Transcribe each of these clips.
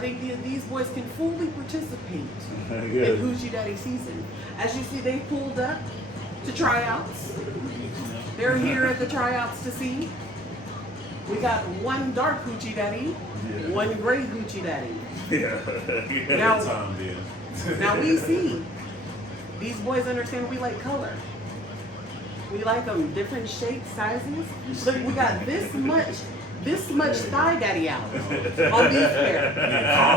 I think these boys can fully participate in Hoochie Daddy season. As you see, they pulled up to tryouts. They're here at the tryouts to see. We got one dark Hoochie Daddy, one gray Hoochie Daddy. Now we see. These boys understand we like color. We like them different shapes, sizes. Look, we got this much thigh daddy out on these pair.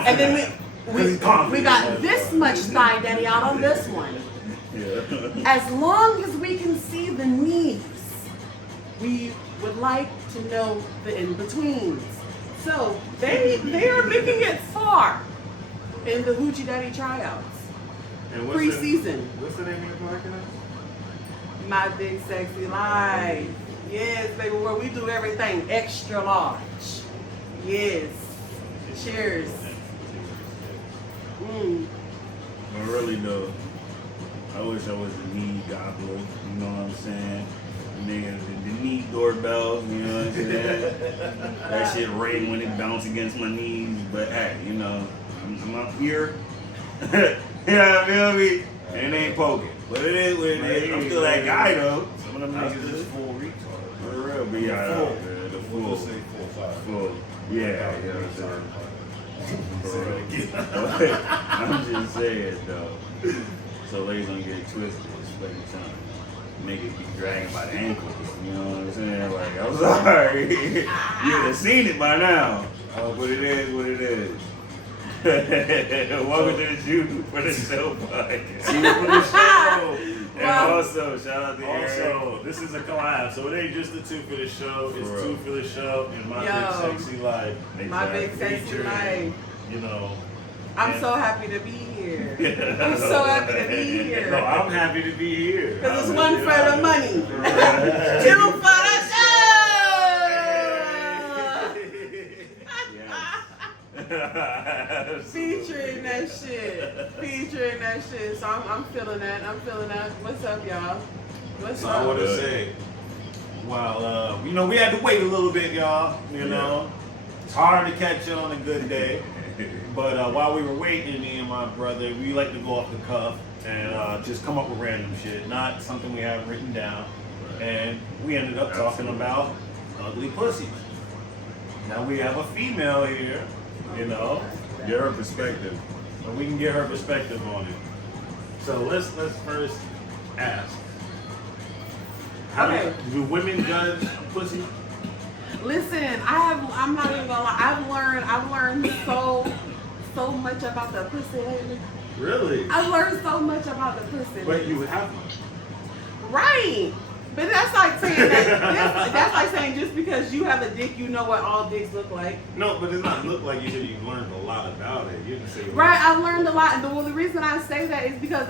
And then we got this much thigh daddy out on this one. As long as we can see the knees, we would like to know the in-betweens. So they are making it far in the Hoochie Daddy tryouts. Pre-season. What's the name of your podcast? My Big Sexy Life. Yes, baby, where we do everything extra large. Yes. Cheers. I really do. I wish I was the knee gobbler, you know what I'm saying? Nigga, the knee doorbell, you know what I'm saying? That shit ring when it bounce against my knees, but hey, you know, I'm up here. Yeah, feel me? And it ain't poking. But it is what it is. I'm still that guy though. Some of them niggas is full retard. For real, but yeah, the full. Full. Yeah, you know what I'm saying? I'm just saying though. So ladies don't get it twisted. It's like you're trying to make it be dragging by the ankles. You know what I'm saying? Like, I'm sorry. You'd have seen it by now. But it is what it is. Welcome to the Shoot for the Show podcast. Shoot for the Show. And also, shout out to Eric. Also, this is a collab, so it ain't just the Two for the Show. It's Two for the Show and My Big Sexy Life. My Big Sexy Life. You know. I'm so happy to be here. I'm so happy to be here. No, I'm happy to be here. Because it's one for the money. Two for the show. Featuring that shit. So I'm feeling that. What's up, y'all? What's up? I want to say, well, you know, we had to wait a little bit, y'all. You know, it's hard to catch you on a good day. But while we were waiting, me and my brother, we like to go off the cuff and just come up with random shit, not something we have written down. And we ended up talking about ugly pussies. Now we have a female here, you know. Get her perspective. So we can get her perspective on it. So let's first ask. How do women judge pussy? Listen, I'm not even gonna lie. I've learned so much about the pussy lately. Really? I've learned so much about the pussy. But you have one. Right. But that's like saying that's like saying just because you have a dick, you know what all dicks look like. No, but it's not look like you said you learned a lot about it. You didn't say right. I've learned a lot. Well, the reason I say that is because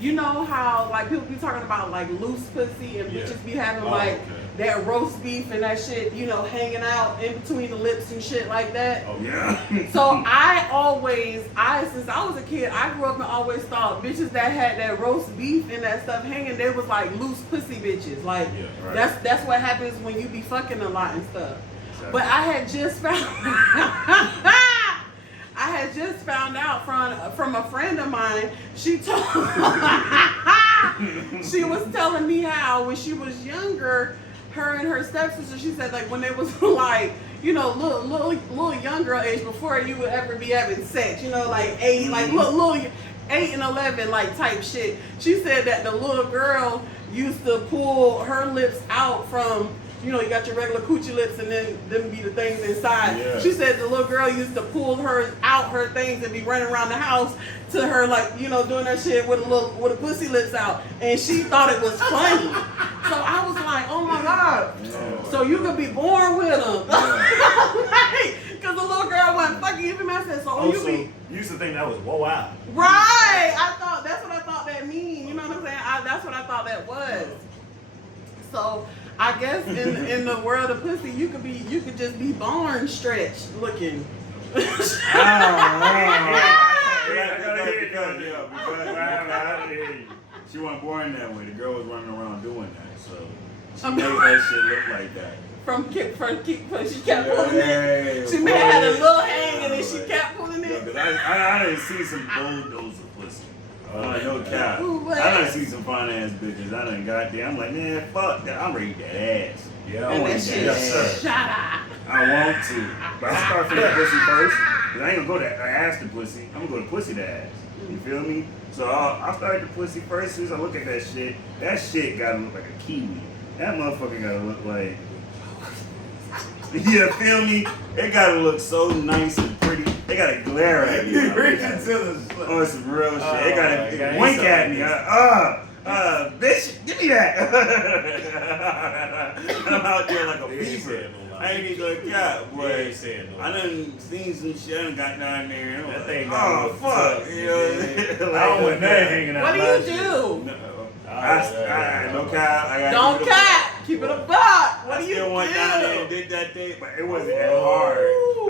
you know how like people be talking about like loose pussy and bitches be having that roast beef and that shit, you know, hanging out in between the lips and shit like that. Oh yeah. So since I was a kid, I grew up and always thought bitches that had that roast beef and that stuff hanging, they was like loose pussy bitches. Like that's what happens when you be fucking a lot and stuff. Exactly. But I had just found out from a friend of mine. She was telling me how when she was younger, her and her stepsister, she said like when they was like, you know, little young girl age before you would ever be having sex, you know, like 8, like little 8 and 11 like type shit. She said that the little girl used to pull her lips out from, you know, you got your regular coochie lips and then them be the things inside. Yeah. She said the little girl used to pull her things and be running around the house to her like, you know, doing that shit with a pussy lips out. And she thought it was funny. So I was like, oh my God. Yeah. So you could be born with them. Because the little girl wasn't fucking even. I said, you used to think that was whoa out. Right. That's what I thought that mean. You know what I'm saying? That's what I thought that was. So I guess in the world of pussy, you could just be born stretched looking. I gotta hear it though, because she wasn't born that way. The girl was running around doing that, so she made that shit look like that. From she kept pulling it. She may have had a little hang and then she kept pulling it. I done see some bulldozer pussy. No cap. I done see some fine ass bitches. I done goddamn. I'm like, man, fuck that. I'm ready to eat that ass. Yeah, And that shit, yes, shut up. I want to. But I start from the pussy first. Cause I ain't gonna go to ass to pussy. I'm gonna go to pussy to ass. You feel me? So I'll start the pussy first. As soon as I look at that shit gotta look like a kiwi. That motherfucker gotta look like. You feel me? It gotta look so nice and pretty. They gotta glare at me. Oh, some real shit. They gotta wink at me. Bitch, give me that. I'm out there like a beaver. I ain't even gonna cap, boy. I done seen some shit. I done got down there. And That thing oh, fuck. You know? I don't want that hanging out. What do you do? No cap. Don't cap. Keep it a buck. What do you do? I still went down there and did that thing, but it wasn't that hard.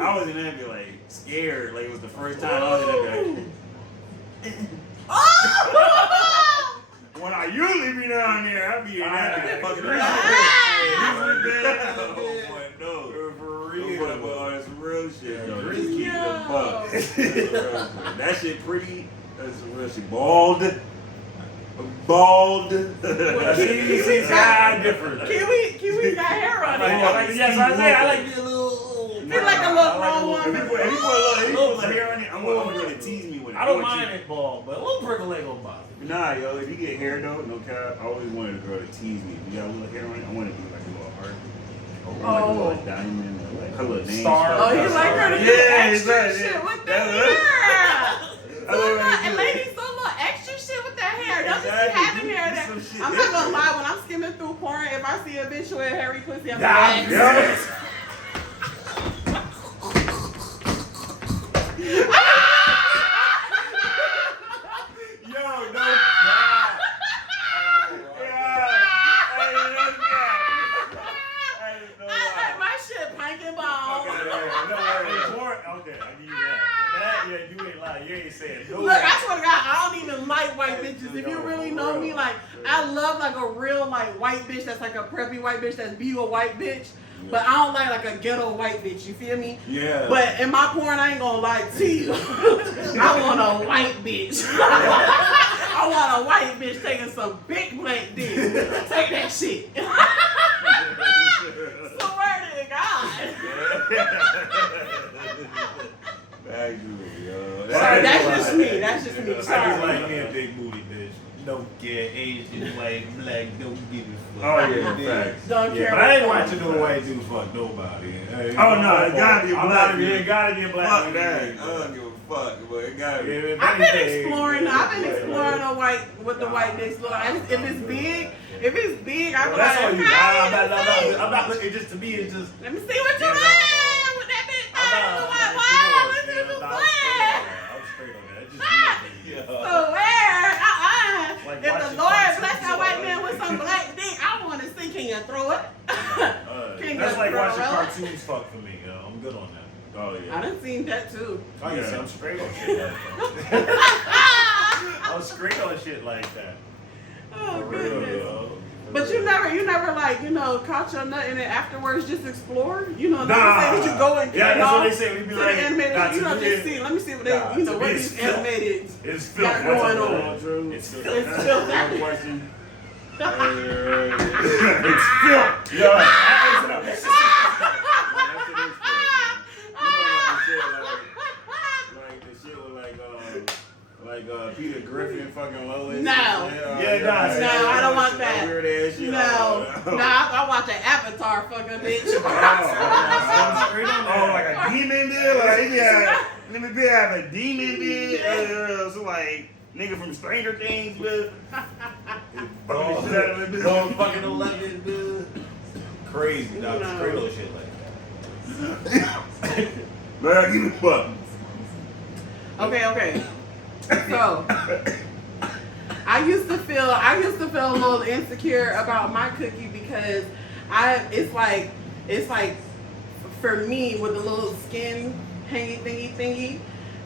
I wasn't that be like scared. Like it was the first time I wasn't that be like. Oh! When I usually be down there, I be in that fucking no, for real. But it's real shit though. Just keep it a buck. That shit pretty. That's some real shit. Bald. Kiwi's got different. Kiwi's got hair on it. Yes, I like the little. Feel like a little wrong one. If you put a little hair on it, I'm gonna tease me with it. I don't mind it bald, but a little prickle ain't gonna bother. Nah, yo, if you get hair though, no cap, I always wanted a girl to tease me. If you got a little hair on it, I want to do like a little heart. Or like a little diamond, or like her little name. Star. Oh, you like her to do extra shit with the hair. And ladies do a little extra shit with their hair. Don't just be having hair that. I'm not gonna lie, when I'm skimming through porn, if I see a bitch with a hairy pussy, I'm like, my shit pink and bald. Okay, I give you that. Yeah, you ain't lying. You ain't saying no. Look, I swear to God, I don't even like white bitches. If you really know me, like, I love like a real like white bitch that's like a preppy white bitch that's be a white bitch. But I don't like a ghetto white bitch, you feel me? Yeah. But in my porn, I ain't gonna lie to you. I want a white bitch. I want a white bitch taking some big black dick. Take that shit. Swear to God. Sorry, that's just me. That's just me. I just Sorry. like me a big booty bitch. Don't care, Asian, white, black, don't give a fuck. Oh yeah, facts. Don't care. But I ain't watching no white dude fuck nobody. Oh no, it gotta be a black dude. It gotta be a black Fuck dude. that. I don't give a fuck, but it gotta be. I've been exploring a white what the white dicks look like. If it's big, I'm That's all like, you. hey, I'm not looking. Just to me, it's just. let me see what you like with that bitch. Wow, what is this? I'm straight on that. It's just So where? Like If the watching Lord cartoons bless that or white whatever. man with some black dick, I want to see, can you throw it? Can you That's like throw watching it? cartoons fuck for me. I'm good on that. Oh I yeah. done seen that too. Oh yeah, I'm straight on shit like that. I'm straight on shit like that. Oh For real, goodness. yo. But you never like, caught your nut and then afterwards just explore? Never say that you go and Yeah, get that's what off they say. We be to like, the animated, nah, just see, let me see what they, nah, what it's these filth. animated It's filth. got going on. True. It's filth. It's filth. One question. It's filth. Like Peter Griffin fucking Lois. No. I don't want that. Weird ass shit. I watch an Avatar fucking bitch. Oh, like a demon dude? Like, yeah. Let me have a demon dude. So like nigga from Stranger Things, but fucking shit out of it. Going fucking 11, dude. Crazy, dog. No. Straight on shit like that. Man, give me fuck. Okay. So I used to feel a little insecure about my cookie because it's like for me with the little skin hangy thingy,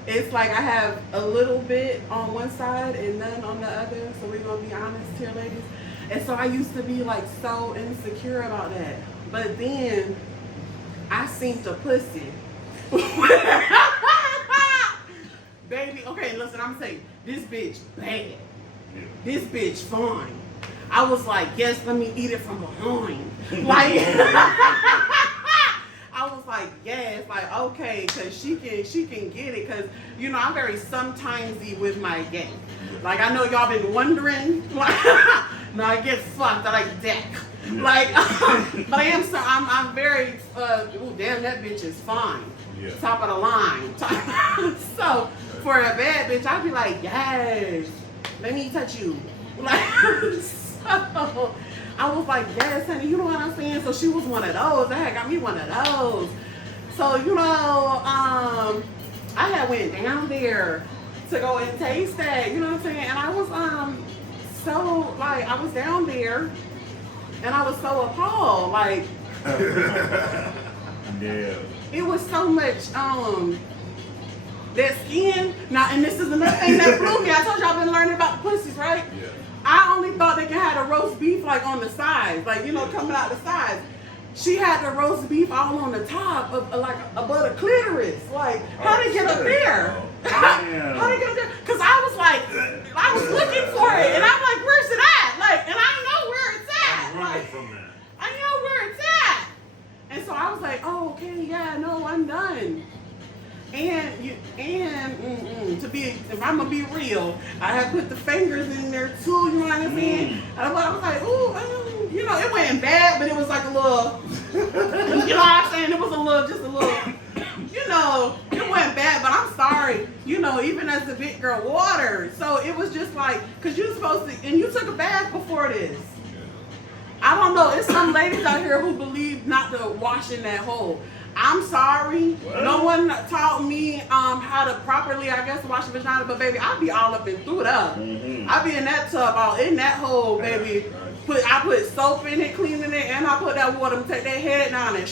it's like I have a little bit on one side and none on the other. So we're gonna be honest here, ladies. And so I used to be like so insecure about that. But then I seen the pussy. okay, listen, I'm saying this bitch bad. Yeah. This bitch fine. I was like, yes, let me eat it from behind. Like, I was like, yes, like, okay, because she can get it. Because, you know, I'm very sometimesy with my game. Like, I know y'all been wondering. Like, no, I get fucked. I like dick. Like, but I'm very, ooh, damn, that bitch is fine. Yeah. Top of the line. So, for a bad bitch, I'd be like, yes, let me touch you. Like, so, I was like, yes, honey, you know what I'm saying? So she was one of those. That had got me one of those. So, you know, I had went down there to go and taste that, you know what I'm saying? And I was, so, like, I was down there, and I was so appalled. Like, Yeah. it was so much, that skin. Now, and this is another thing that blew me. I told you I've been learning about the pussies, right? Yeah. I only thought they could have the roast beef like on the sides, like, you know, coming out the sides. She had the roast beef all on the top, of, like above the clitoris. Like, how did it get up there? How did it get up there? Because I was like, I was looking for it, and I'm like, where's it at? Like, and I know where it's at. Like, from that. I know where it's at. And so I was like, oh, okay, yeah, no, I'm done. And to be, if I'm gonna be real, I have put the fingers in there too. You know what I'm saying? And I was like, ooh, you know, it wasn't bad, but it was like a little, you know what I'm saying? It was a little, just a little, you know, it wasn't bad. But I'm sorry, you know, even as the big girl, water. So it was just like, cause you're supposed to, and you took a bath before this. I don't know. It's some ladies out here who believe not to wash in that hole. I'm sorry. What? No one taught me how to properly, I guess, wash a vagina. But baby, I be all up and through it up. Mm-hmm. I be in that tub, all in that hole, baby. I put soap in it, cleaning it, and I put that water to take that head down and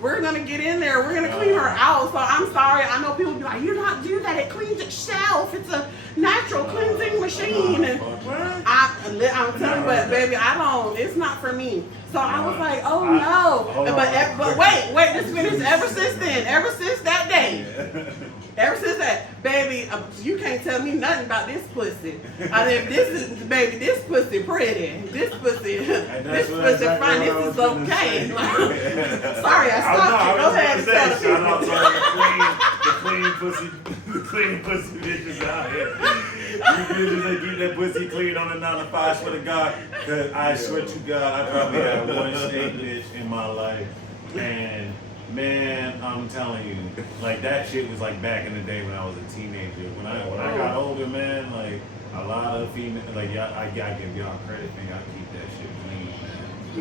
we're gonna get in there. We're gonna clean her out. So I'm sorry. I know people be like, "You're not do that. It cleans itself. It's a natural cleansing machine." And I'm telling you, but baby, I don't. It's not for me. So I was like, "Oh no!" But wait, just finish. Ever since then, ever since that day, ever since that, baby, you can't tell me nothing about this pussy. I mean, this is, baby, this pussy pretty. This pussy fine. This is okay. Sorry, I stopped you. Go ahead and tell the Shout out people. to the clean pussy bitches out here. You bitches that keep that pussy clean on the 9 to 5, swear to God. Cause I swear to God, I probably had one snake bitch in my life. And man, I'm telling you, like that shit was like back in the day when I was a teenager. When I got older, man, like a lot of female, like y'all, I gotta give y'all credit, man. Y'all keep that shit clean,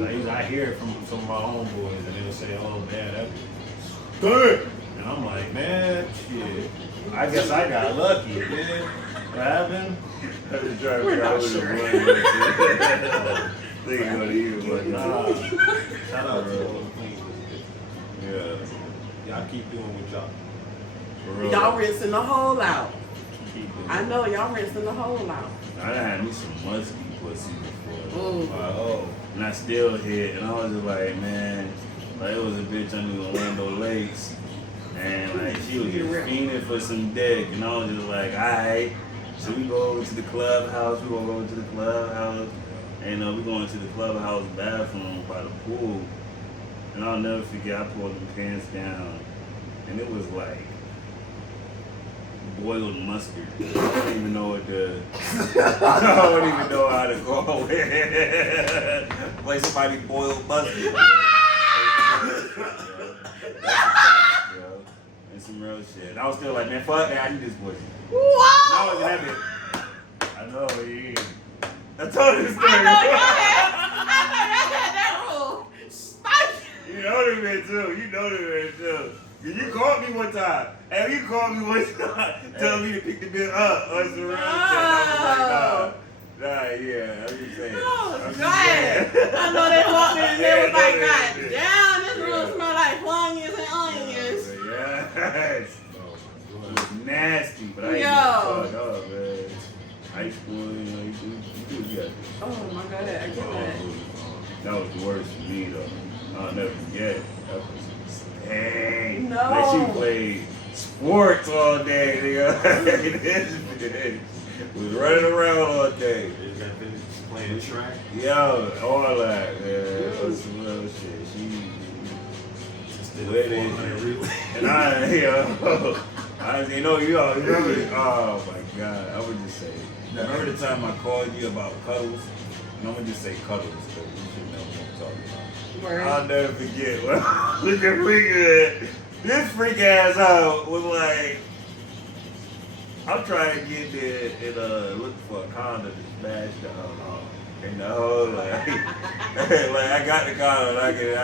man. I hear it from some of my homeboys, and they'll say, "Oh man, that's good." And I'm like, man, shit. I guess I got lucky, man. What happened? We're not sure. Think about you, but Nah. Shout out to all the clean pussy. yeah. Y'all keep doing what y'all. For real. Y'all rinsing the hole out. Keep doing. I know y'all rinsing the hole out. I done had me some musky pussy before. Ooh. Like, oh. And I still hit, and I was just like, man, like it was a bitch under Orlando Lakes, and like she was just fiending for some dick, and I was just like, alright, so we go over to the clubhouse, and we going to the clubhouse bathroom by the pool, and I'll never forget, I pulled the pants down, and it was like boiled mustard. I don't even know what the. I don't even know how to go with. Like somebody boiled mustard. And some real shit. And I was still like, man, fuck that. I need this pussy. Whoa! I was happy. I know, yeah. I told you this story. I know y'all had that rule. Spicy. You know the man too. You called me one time. Hey, you called me one time telling me to pick the bill up on some real shit. I was like, nah, yeah, I'm just saying. Oh, God. I know they walked in and they was like, God damn, this room smell like onions and onions. Yes. It was nasty, but I ain't Yo. fuck up, man. High school, you know, you do what you gotta do. Oh, my God, I get that. That was the worst for me, though. I'll never forget. That was dang. No. Like she played sports all day. day, nigga. This bitch was running around all day. Just got finished playing track. Yo, all that, man. That was some real shit. She with it. And I didn't know you all remember. Oh my God, I would just say. Remember the time I called you about cuddles? And I'm gonna just say cuddles because you should know what I'm talking about. Word. I'll never forget. Look at freaking this freak ass out was like, I'm trying to get there and look for a condom to smash the and the whole like, like I got the condom, I get it,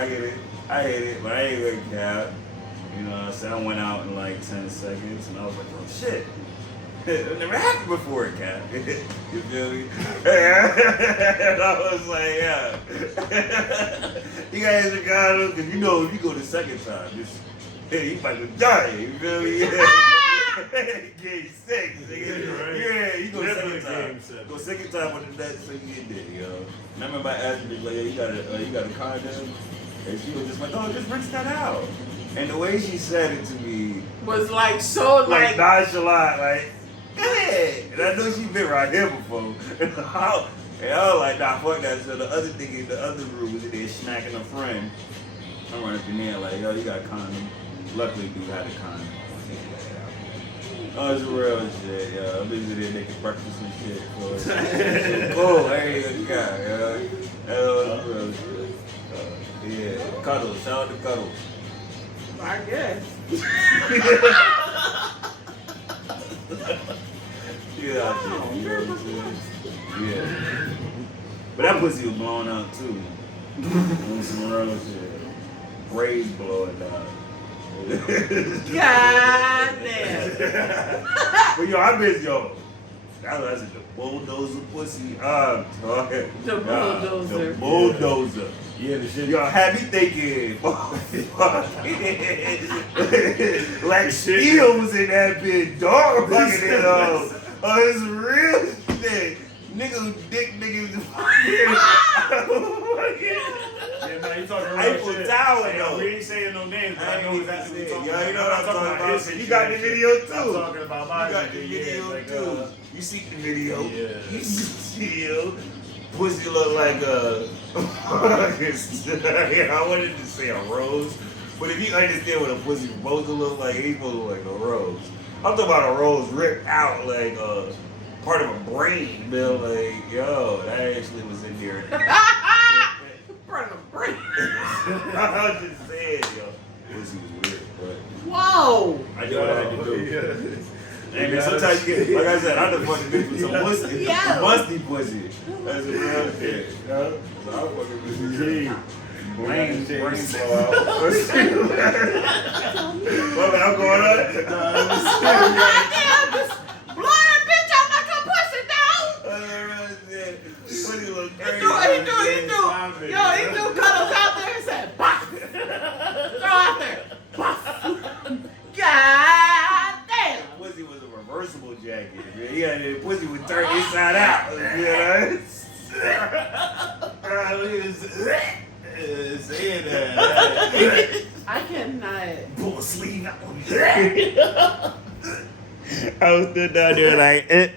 I hit it, but I ain't gonna count. You know what I'm saying? I went out in like 10 seconds and I was like, oh shit. It never happened before, Cat. You feel me? And I was like, yeah. You guys are gonna, because you know, if you go the second time, just, you might go die. You feel me? Game 6. Yeah, you go second time. Go second time with the nuts so you get there, yo. And I remember I asked her, like, you got a condom? And she was just like, oh, just rinse that out. And the way she said it to me was like so like nonchalant, like, go ahead. And I know she been right here before. And I was like, nah, fuck that. So the other thing in the other room was in there smacking a friend. I'm running up in there like, yo, you got a condom. Luckily, dude had a condom. Oh, it's real shit, yo. I'm busy there making breakfast and shit. So cool, hey, good guy, yo. That was real shit. Yeah, Cuddles. Shout out to Cuddles. I guess. Yeah, yeah. But that pussy was blowing out too. Some real shit. Braids blowing out. God damn. But yo, I miss yo. That was the bulldozer pussy. The bulldozer. The bulldozer. Yeah, the shit. Yo, had me thinking, like steel was in that bitch, dog fucking it up. Oh, it's real shit. Nigga, dick niggas. Yeah, man, you talking Eiffel shit. Tower, Hey, though. we ain't saying no names, but I know exactly what you're talking Yo, about. you know what I'm talking about. His You got the situation. video too. I'm talking about my You got the shit, video like, too. You see the video. Yeah. You see yo. Pussy look like a. I wanted to say a rose, but if you understand what a pussy supposed to look like, it's supposed to look like a rose. I'm talking about a rose ripped out like part of a brain, Bill. Like, yo, that actually was in there. Part of a brain. I was just saying, yo. Pussy was weird, but. Whoa. I do what I had to do. And then sometimes you get, like I said, I done fucking bitch with some musty, Yeah. musty pussy. That's a real shit. You know? So I fucking with you. Brain blow out. What man, I'm going on? Goddamn, just blow that bitch out like a pussy, dog. Pussy look He crazy. threw, yo, he threw Cuddles out there and said, "Bop." Throw out there. Bop. God damn. Pussy was a reversible jacket. Man. Yeah, the pussy would turn inside out. You know? Saying that. I cannot. Pull a sleeve out. I was stood down there like, Yeah.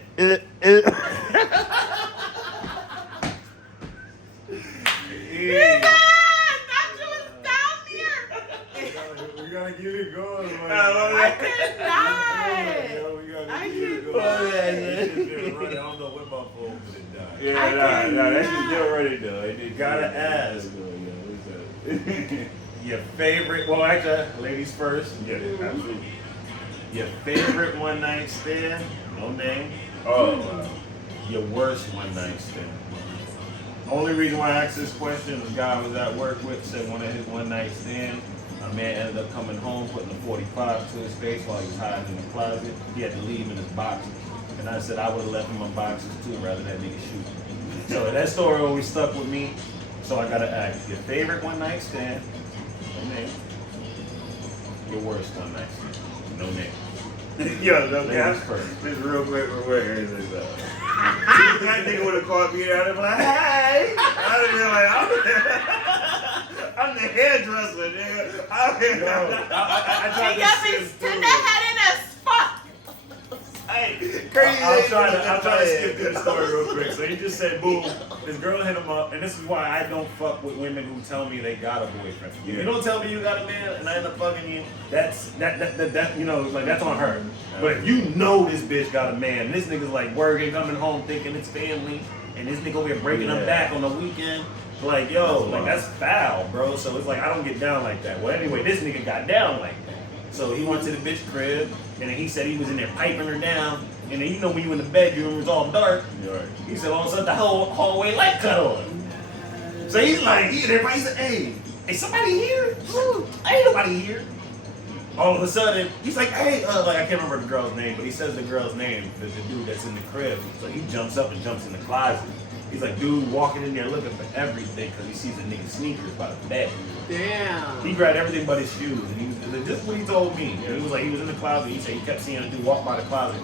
Thought you was down here. We gotta get it going. Man. I cannot. We gotta I get it cannot. going. I don't know when my phone would die. yeah, I nah, that cannot. shit still ready though. You gotta ask. Your favorite, well actually, ladies first. Yeah, absolutely. Your favorite one night stand, no name. Oh, wow. Your worst one night stand. Only reason why I asked this question was a guy I was at work with said one of his one night stands, a man ended up coming home, putting a 45 to his face while he was hiding in the closet. He had to leave in his boxes. And I said I would have left him in boxes too rather than that nigga shoot. So that story always stuck with me. So I gotta ask, your favorite one night stand, no name. Your worst one night stand, no name. Yo, no Ladies cap. first. Just real quick, that nigga would have called me out and been like, hey! I'd have been like, I'm the hairdresser, nigga. I tried She to got me sift turn through that head in as fuck. I'll try to skip through the story real quick. So he just said, boom, this girl hit him up, and this is why I don't fuck with women who tell me they got a boyfriend. If you don't tell me you got a man and I end up fucking you, that's you know, like that's on her. But if you know this bitch got a man, and this nigga's like working, coming home thinking it's family, and this nigga over here breaking them back on the weekend, like yo, that's foul, bro. So it's like I don't get down like that. Well, anyway, this nigga got down like that. So he went to the bitch crib, and then he said he was in there piping her down. And then you know when you in the bedroom, it was all dark. He said all of a sudden the whole hallway light cut on. So he's like, everybody said, hey, somebody here? Ain't nobody here. All of a sudden, he's like, hey, like I can't remember the girl's name, but he says the girl's name, the dude that's in the crib. So he jumps up and jumps in the closet. He's like, dude, walking in there looking for everything because he sees a nigga sneakers by the bed. Damn. He grabbed everything but his shoes, and he was just what he told me. He was like, he was in the closet. He said he kept seeing a dude walk by the closet.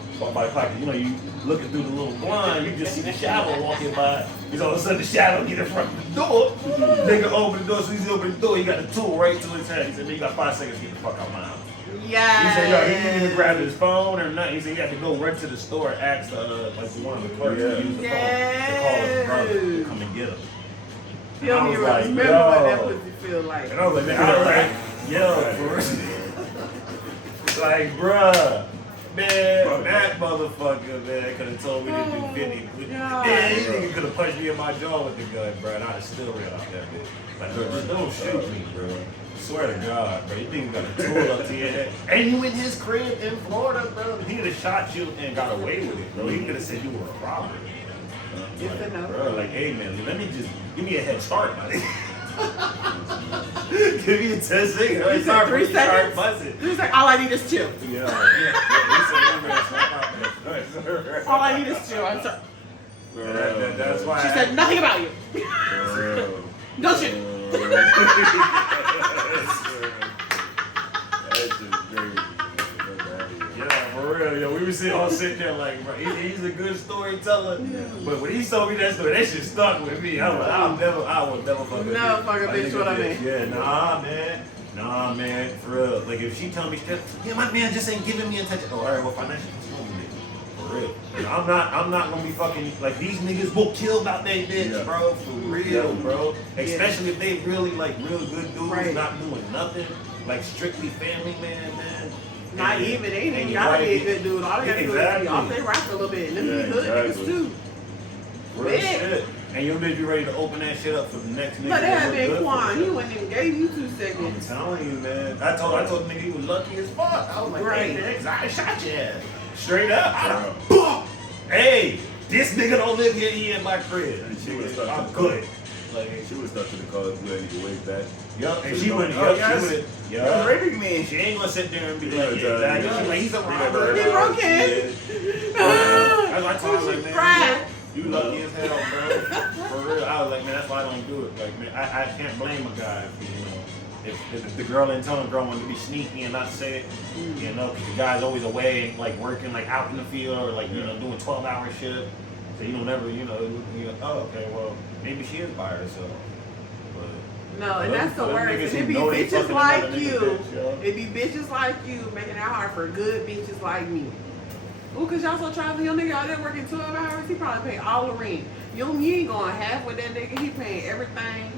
You know, you looking through the little blind, you just see the shadow walking by. He's all of a sudden the shadow get in front of the door. Nigga open the door, so he's opening the door. He got the tool right to his head. He said, man, you got 5 seconds to get the fuck out of my house. Yeah. He said, yo, he didn't even grab his phone or nothing. He said he had to go right to the store and ask like one of the clerks to use the phone to call his brother to come and get him. You don't even remember what that pussy feel like. And I was like, man, I was like, yo, for real. Like, bruh, man, that motherfucker, man, could have told me to do 50. Man, this nigga could have punched me in my jaw with the gun, bro, and I'd have still ran out that bitch. Like, bro, just don't shoot me, bro. Swear to God, bro. You think you got a tool up to your head. And you in his crib in Florida, bro. He would have shot you and got away with it, bro. He could have said you were a robber. Like, bro, like, hey, man, let me just, give me a head start, buddy. Give me a 10 seconds. You said 3 seconds? He's like, all I need is 2. Yeah. All I need is 2. I'm sorry. That's why she said nothing about you. Don't shoot. Yeah, for real, yo. We were all sitting there like, bro, he's a good storyteller. But when he told me that story, that shit stuck with me. I'm like, I would never fuck with you. No, fuck a bitch, what I mean. Yeah, nah, man, for real. Like if she tell me, yeah, my man just ain't giving me attention. Oh, all right, well, financially, for real. You know, I'm not gonna be fucking like these niggas will kill about that bitch, bro. For real, bro. Especially if they really like real good dudes, not doing nothing, like strictly family man. Not even, they ain't even gotta be a good dude. All they gotta do is be off they rock a little bit. And them be good niggas too. Real shit. And your bitch be ready to open that shit up for the next nigga. But that had been Quan. He wouldn't even gave you 2 seconds. I'm telling you, man. I told the nigga he was lucky as fuck. I was like, hey, nigga, I shot your ass. Straight up. Hey, this nigga don't live here. He in my crib. I'm good. Like, she was stuck to the car, letting you wait back. Yup, and she wouldn't. Raping me. She ain't gonna sit there and be like, exactly. She's like, he's a robber. He broken. I told her, like, man, you lucky as hell, bro. For real. I was like, man, that's why I don't do it. Like, man, I can't blame a guy if, you know, if the girl didn't tell the girl wanted to be sneaky and not say it, you know, because the guy's always away, like working, like out in the field or like, you know, doing 12-hour shift. So you don't never, you know, oh, okay, well, maybe she is by herself. No, and that's the worst. It be bitches like you. It be bitches like you making it hard for good bitches like me. Ooh, cause y'all so traveling, your nigga out there working 12 hours, he probably pay all the rent. You ain't going half with that nigga, he paying everything.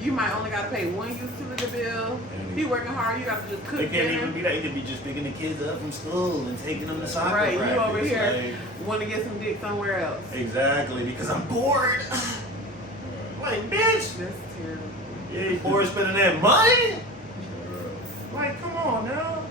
You might only gotta pay one utility bill. He working hard, you gotta just cook dinner. It can't dinner. even be that. You could be just picking the kids up from school and taking them to soccer practice. Right, you over here like, want to get some dick somewhere else. Exactly, because I'm bored. Like, bitch. That's terrible. You ain't bored spending that money? Like, come on now.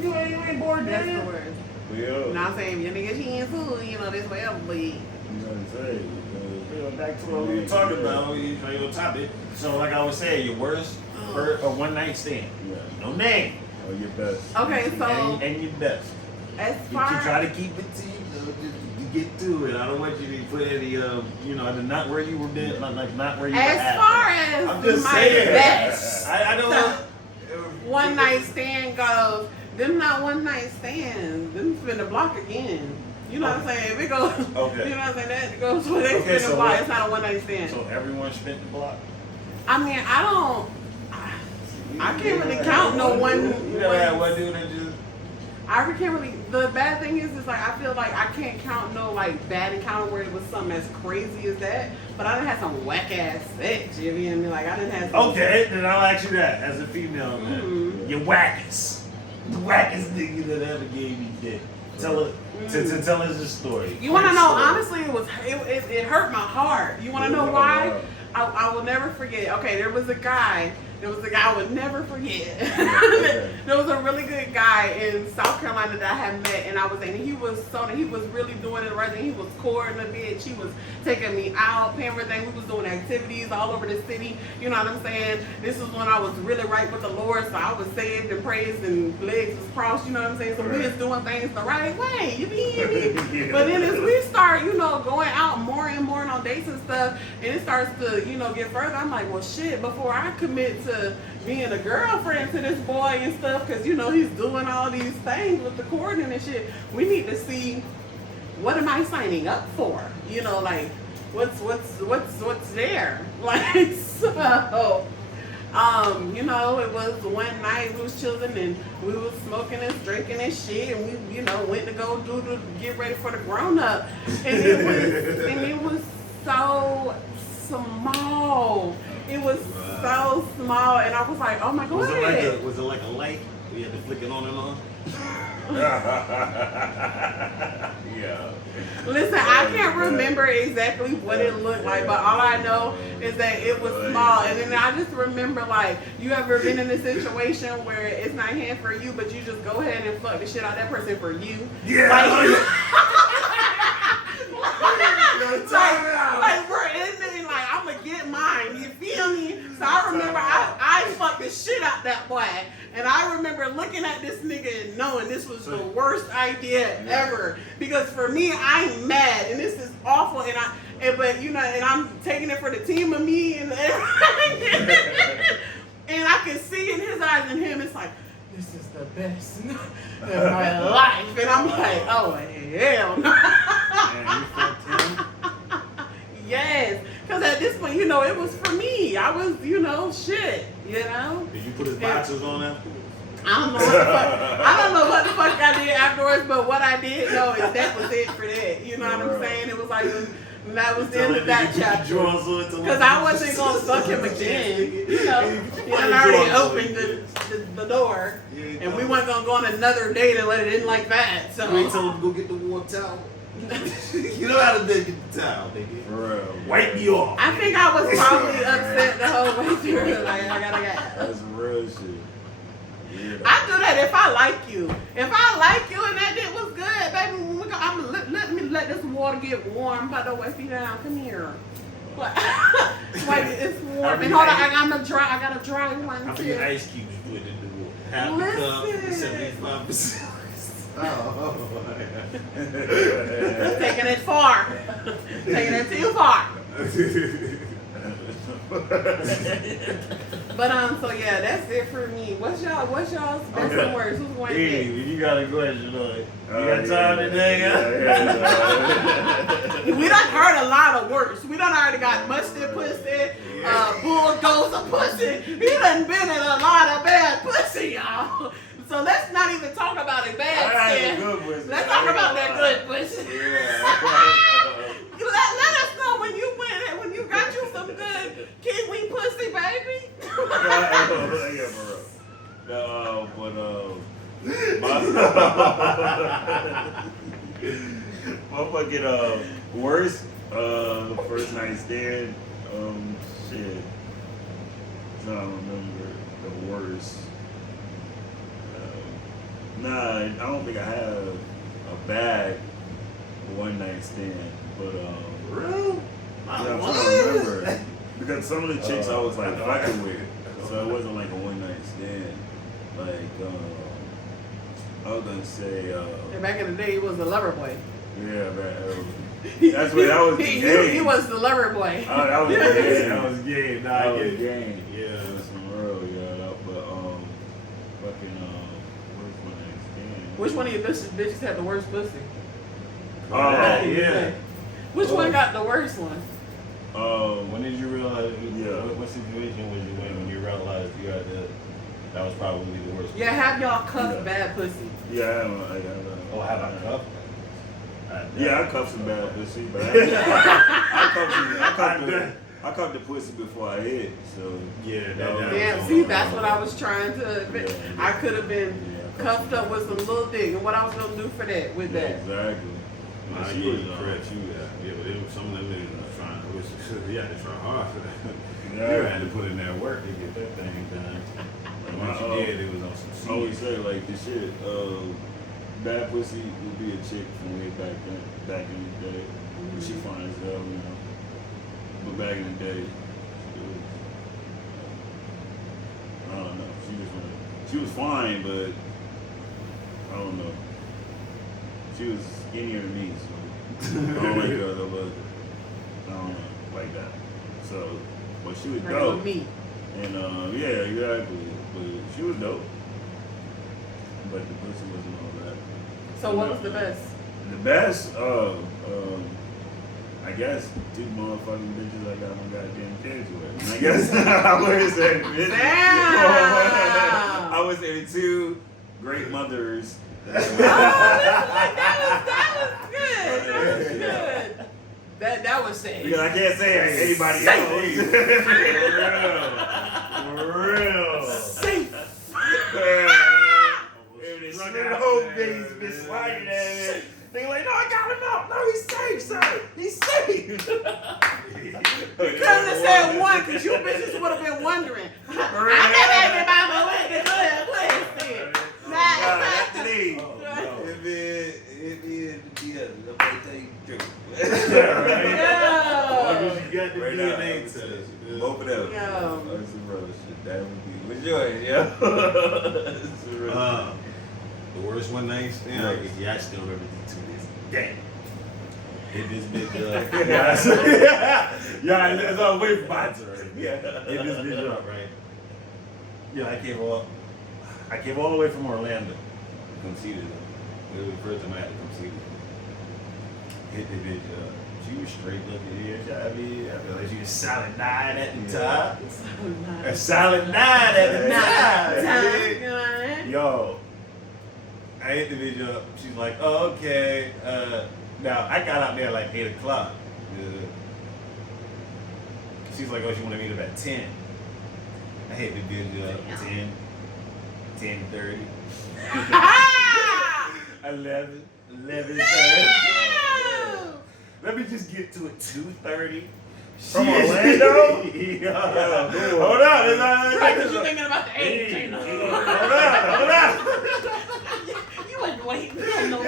You ain't bored, That's damn. the worst. Yeah. Not saying your nigga she ain't food, you know, this way ever bleed. You know what I'm saying? Back to what we were talking about, your topic. So, like I was saying, your worst or one night stand. Yeah. No name. Or your best. Okay, so and your best. as You far try to keep it to you get to it. I don't want you to put any, you know, not where you were been, not where you were as at. far as I'm just my saying. best I don't want. one night stand goes, them not one night stands. Them spin the block again. You know what I'm saying? If it goes, Okay. you know what I'm saying? That goes when they spin the block. It's not a one night stand. So everyone spent the block. I mean, I can't really count no one. You never had one dude that just. I can't really. The bad thing is like I feel like I can't count no like bad encounter where it was something as crazy as that. But I done had some whack ass sex. You know what I mean? Like I didn't have. Some Okay, then I'll ask you that as a female man. Mm-hmm. Your wackest. The wackest nigga that ever gave me dick. Tell it. To tell us the story. You want to know? Story. Honestly, it hurt my heart. You want to know why? I will never forget. Okay, there was a guy I would never forget. There was a really good guy in South Carolina that I had met, and I was saying he was really doing it right. And he was courting a bitch. He was taking me out, paying for things. We was doing activities all over the city. You know what I'm saying? This was when I was really right with the Lord, so I was saved and praised and legs was crossed. You know what I'm saying? So we was doing things the right way. You mean? Yeah. But then as we start, going out more and more on dates and stuff, and it starts to, get further, I'm like, well, shit, before I commit to being a girlfriend to this boy and stuff, because, he's doing all these things with the courting and shit, we need to see, what am I signing up for? Like, what's there? Like, so... it was one night we was chilling and we was smoking and drinking and shit, and we, went to go get ready for the grown up, and it was so small. It was so small, and I was like, oh my god. Was it like a light? You had to flick it on and on? Yeah. Listen, I can't remember exactly what it looked like, but all I know is that it was small. And then I just remember, like, you ever been in a situation where it's not hand for you, but you just go ahead and fuck the shit out of that person for you? Yeah. Like we're in, like, I'm gonna get mine. You feel me? So I remember I fucked the shit out that boy. And I remember looking at this nigga and knowing this was the worst idea ever. Because for me, I'm mad and this is awful. And I'm taking it for the team of me and everything. And I can see in his eyes and him, it's like, this is the best of my life. And I'm like, oh hell no. And you fucked him? Yes. Because at this point, it was for me. I was, shit, Did you put his boxers on afterwards? I don't know what the fuck I did afterwards, but what I did know is that was it for that. You know what I'm saying? It was like, that was the end of that chapter. Because I wasn't going to fuck him again. I already opened the door. And we weren't going to go on another date and let it in like that. So. You ain't told him to go get the warm towel? You know how to get the towel, nigga. For real. Wipe me off. I think I was probably upset the whole way through. Like, I gotta go. That's real shit. Yeah. I do that if I like you. If I like you and that dick was good, baby, I'm let me let this water get warm. But don't waste me down. Come here. What? Wait, it's warm. And hold on, I got a dry one How too. many ice cubes you put in the water? Half the cup, Listen. 75%. Oh, Taking it far. Taking it too far. But so yeah, that's it for me. What's y'all's best and worst? Who's going Hey, next? you got a question, you got time today? We done heard a lot of words. We done already got mustard pussy, bulldozer pussy. We done been in a lot of bad pussy, y'all. So let's not even talk about it bad. Let's talk about that good pussy. Let us know when you got you some good kiwi pussy, baby. My fucking worst first night stand. Shit. I don't remember the worst. Nah, I don't think I have a bad one night stand, but Real? yeah, I'm trying to remember because some of the chicks I was like fucking with, so it wasn't like a one night stand. Like I was gonna say, And back in the day, he was the lover boy. yeah, man. That's what that was. He was the lover boy. Oh, that was gay. That was gay. Nah, That I was get it. gay. Yeah. That was some real, yeah. But fucking where's one night stand? Which one of your bitches had the worst pussy? Oh, yeah. Which one got the worst one? When did you realize? Yeah. What situation was you in when you realized you had the That was probably the worst. Yeah, have y'all cuffed Yeah. bad pussy. Yeah, Oh, how about cup? Yeah, I cuffed some bad pussy, but I cuffed the pussy before I hit. So Yeah, Yeah, see, that's what I was trying to admit. Yeah. I could have been Yeah, cuffed up with some little dick, and what I was gonna do for that with Yeah, that. exactly. Nah, She you was, was correct. Yeah, but it was some of them niggas was trying. You had to try hard for that. Yeah. You had to put in that work to get that thing done. And once you did, it was on some I always serious. say like this shit. Bad pussy would be a chick from way back in the day. She fine as hell, you know. But back in the day, she was, I don't know. She was fine, but I don't know. She was skinnier than me, so I don't like her, but I don't know, like that. So, but she was Regular dope. me. And yeah, exactly. But she was dope. But the pussy wasn't all that. So what was the best? The best, I guess, two motherfucking bitches I got my goddamn kids with. And I guess I would say bitches. Damn! I would say two great mothers. Oh, that was good. That was good. That was safe. Because I can't say anybody else. For real. Safe. Bitch sliding at it. They like, no, I got him out. No, he's safe, sir. He's safe. You couldn't have said one, because you bitches would have been wondering. I got everybody with the good pussy. That's the name. It is the other. I'm gonna tell you the truth. You got the Right DNA now, test. both of them. Yo. That's some brother shit. That would be. What's yours, yo? The worst one night stand. Right. Yeah, I still remember to this day. Hit this bitch up. Yeah, it's all way for my turn. Yeah. Hit this bitch up, right? Yeah, I came all the way from Orlando to come see this. It was the first time I had to come see this. Hit the bitch up. She was straight looking here. I feel like she was solid 9 at the top. A solid 9 at the top. Yo, I hit the bitch up. She's like, oh, okay. Now, I got out there like 8 o'clock. She's like, oh, she want to meet up at 10. I hit the bitch up 10, 10:30, 11:30. Let me just get to it 2:30. From Orlando? Yeah. Hold on. Right, because you're thinking about the age. Hold on. You wasn't waiting. You don't know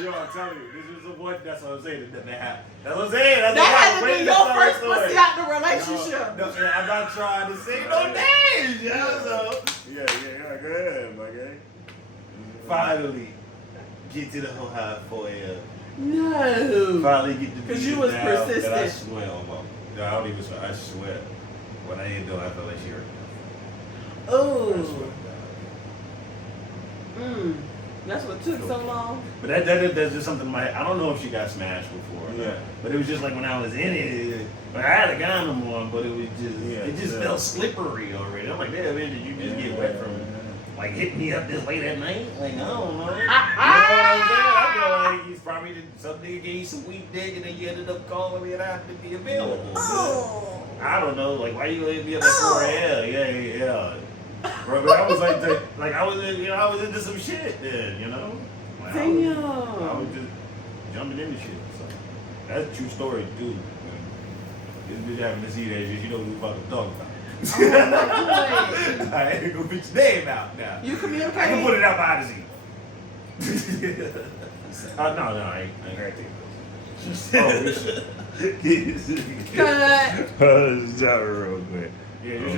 Yo, I'm telling you, this is what. That's what I'm saying. That's what I'm saying. That's that had what to be your first pussy out the relationship. No, I'm not trying to say no names, yo. So Yeah, go ahead, my guy. finally, get to the whole high 4 a.m. No. Finally get the 'Cause you beat was down that I persistent. swear on. No, I don't even swear. I swear. When I ain't doing, I felt like she hurt me. I Oh. swear to God. That's what took so long. But that's just something I don't know if she got smashed before. Yeah. But it was just like when I was in it, but I had a condom on, but it was just it just Yeah. felt slippery already. I'm like, damn, man, did you just get wet from like hitting me up this late at night? Like, I don't know. You know what I'm saying? I feel like he's probably some nigga gave you some weak dick and then you ended up calling me and I have to be available. Oh. I don't know, like why you hit me up at 4 a.m.? Yeah. Bro, but I was like, I was into some shit then, you know. Like, I was just jumping into shit. So that's a true story too. This bitch having to see that shit, you know what we fucking talking about. I ain't gonna put your name out now. You communicate? I can put it out behind the scenes. No, I ain't gonna take those. Cut. That real quick. Yeah, you